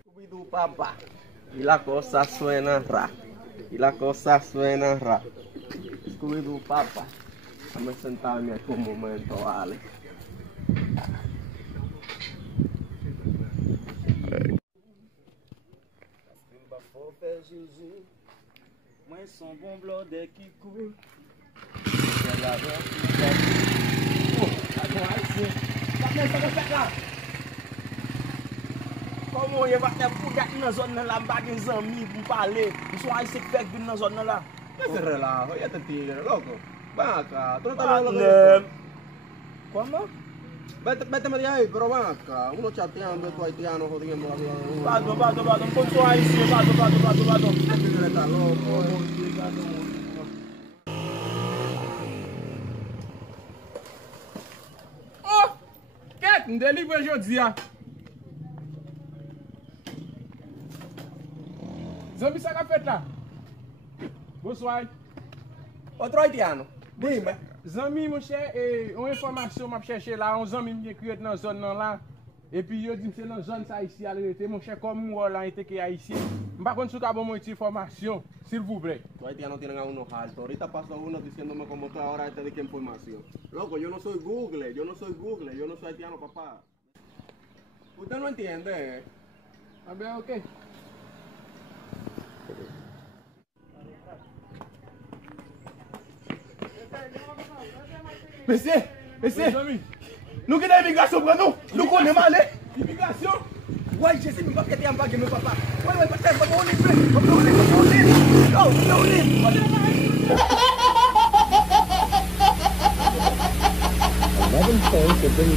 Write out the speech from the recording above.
Scooby-Doo papá. Y la cosa suena ra. Y la cosa suena ra. Scooby-Doo papá. Déjame sentarme aquí un momento, vale. Mwen son bon blode qui coule. Comment il va te foutre dans zone là, pas des amis pour parler. Ils sont ici fait dans zone là. ¿Qué se relajo? Ya te tigre, loco. Ven acá, tú no estás viendo lo que ¿Cómo? Vete media ahí, pero ven acá. Uno chateando, estos haitianos jodiendo la vida de uno. Pardon. Pon toi ici, pardon. Este tigre está loco. Oh! Ket, m delivre jodi ya. Zami sa ka fet la? Bonsoir. Otro haitiano. Dime. Zami mon chè, on informasyon map chèche la, on zami mi ekri nan zon nan la. E pi yo di mse nan zon sa isi al rete, mon chè kom mou la ete ke a isi. Mpa kon sou ka bon mwen iti informasyon, s'il vous plaît. Los haitianos tienen a unos altos. Ahorita pasó uno diciéndome como tú ahora te di que información. Loco, yo no soy Google, yo no soy haitiano, papá. Usted no entiende, ¿eh? A be, ok. Monsieur, Zami, nous qui avons l'immigration pour nous. Nous connaissons mal. immigration? Ouais, je sais, mais pas que tu es en bas, mais papa. Ouais, peut-être, papa, on est prêt. On est. 11 phones to bring